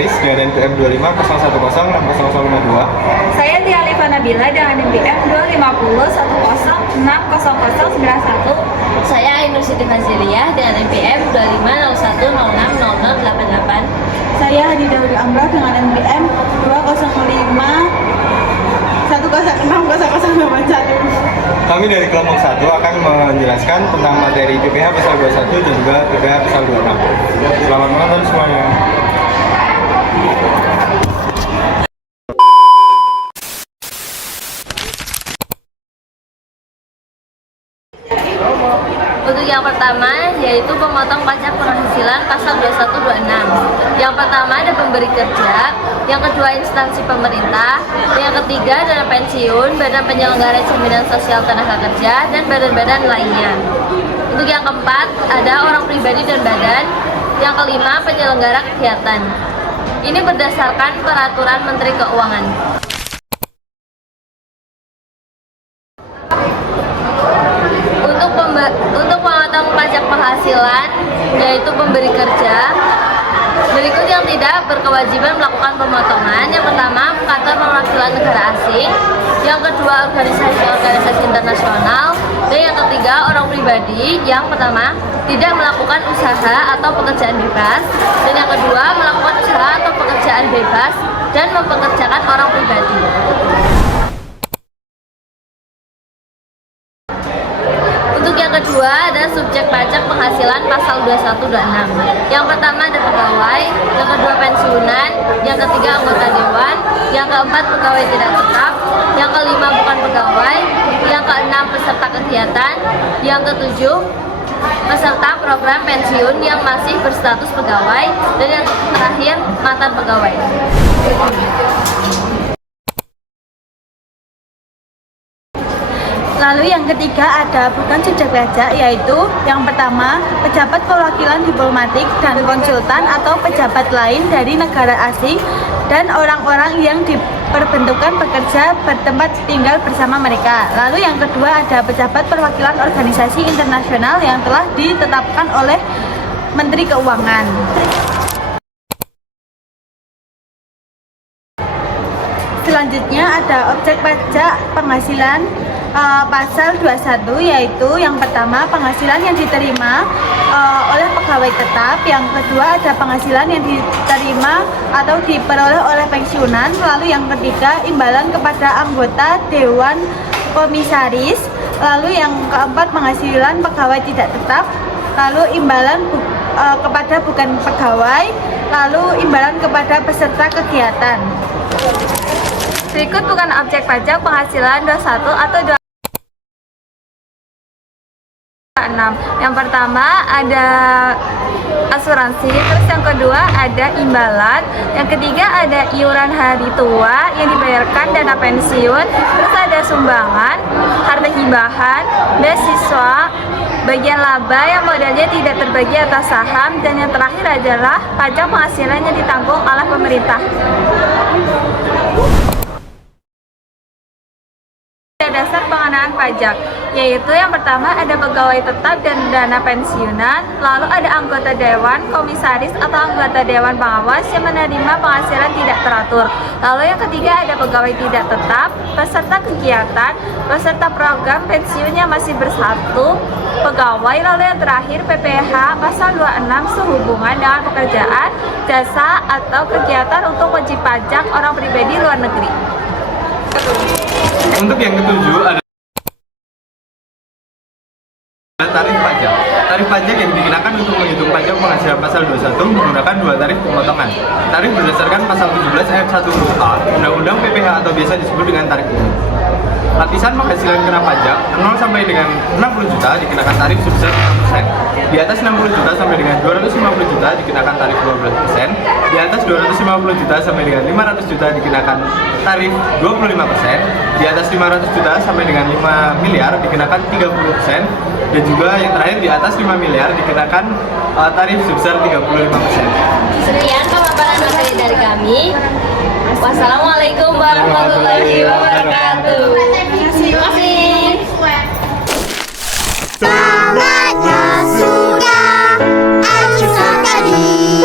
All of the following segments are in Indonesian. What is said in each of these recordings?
Haris dengan NPM 25010106052. Saya Tia Alifa Nabila dengan NPM 25010600091. Saya Ainur Siti Faziliyah dengan NPM 2501060088. Saya Hadi Daudi Amrah dengan NPM 20510610081. Kami dari kelompok 1 akan menjelaskan tentang materi PPH pasal 21 dan juga PPH pasal 26. Selamat menonton semuanya. Untuk yang pertama yaitu pemotong pajak penghasilan pasal 2126. Yang pertama ada pemberi kerja, yang kedua instansi pemerintah, yang ketiga dana pensiun, badan penyelenggara jaminan sosial tenaga kerja, dan badan-badan lainnya. Untuk yang keempat ada orang pribadi dan badan, yang kelima penyelenggara kegiatan. Ini berdasarkan peraturan Menteri Keuangan. Untuk pemotong pajak penghasilan yaitu pemberi kerja, berikut yang tidak berkewajiban melakukan pemotongan. Yang pertama, kantor perwakilan negara asing, yang kedua organisasi internasional, dan yang ketiga orang pribadi. Yang pertama, tidak melakukan usaha atau pekerjaan bebas, dan yang kedua melakukan usaha atau pekerjaan bebas dan mempekerjakan orang pribadi. Untuk yang kedua ada subjek pajak penghasilan pasal 2126. Yang pertama ada pegawai, yang kedua pensiunan, yang ketiga anggota dewan, yang keempat pegawai tidak tetap, yang kelima bukan pegawai, yang keenam peserta kegiatan, yang ketujuh peserta program pensiun yang masih berstatus pegawai, dan yang terakhir mantan pegawai. Lalu yang ketiga ada bukan subjek pajak, yaitu yang pertama pejabat perwakilan diplomatik dan konsultan atau pejabat lain dari negara asing dan orang-orang yang diperbentukan bekerja bertempat tinggal bersama mereka. Lalu yang kedua ada pejabat perwakilan organisasi internasional yang telah ditetapkan oleh Menteri Keuangan. Selanjutnya ada objek pajak penghasilan pasal 21, yaitu yang pertama penghasilan yang diterima oleh pegawai tetap, yang kedua ada penghasilan yang diterima atau diperoleh oleh pensiunan, lalu yang ketiga imbalan kepada anggota dewan komisaris, lalu yang keempat penghasilan pegawai tidak tetap, lalu imbalan kepada bukan pegawai, lalu imbalan kepada peserta kegiatan. Berikut bukan objek pajak penghasilan 21 atau 26. Yang pertama ada asuransi, terus yang kedua ada imbalan, yang ketiga ada iuran hari tua yang dibayarkan dana pensiun, terus ada sumbangan, harta himbahan, beasiswa, bagian laba yang modalnya tidak terbagi atas saham, dan yang terakhir adalah pajak penghasilan yang ditanggung oleh pemerintah. Dasar pengenaan pajak, yaitu yang pertama ada pegawai tetap dan dana pensiunan, lalu ada anggota dewan komisaris atau anggota dewan pengawas yang menerima penghasilan tidak teratur, lalu yang ketiga ada pegawai tidak tetap, peserta kegiatan, peserta program pensiunnya masih bersatu pegawai, lalu yang terakhir PPH pasal 26 sehubungan dengan pekerjaan, jasa atau kegiatan untuk wajib pajak orang pribadi luar negeri. Untuk yang ketujuh ada tarif pajak. Tarif pajak yang dikenakan untuk menghitung pajak penghasilan pasal 21 menggunakan dua tarif pemotongan. Tarif berdasarkan pasal 17 ayat 1 huruf A Undang-Undang PPH atau biasa disebut dengan tarif umum. Lapisan penghasilan kena pajak 0 sampai dengan 60 juta dikenakan tarif sebesar 5%. Di atas 60 juta sampai dengan 250 juta dikenakan tarif 12%. Di atas 250 juta sampai dengan 500 juta dikenakan tarif 25%. Di atas 500 juta sampai dengan 5 miliar dikenakan 30%. Dan juga yang terakhir di atas 5 miliar dikenakan tarif sebesar 35%. Sekian pemaparan materi dari kami. Wassalamualaikum warahmatullahi wabarakatuh. Terima kasih. Saatnya sudah acuh tadi.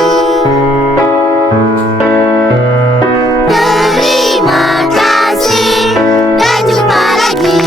Terima kasih dan jumpa lagi.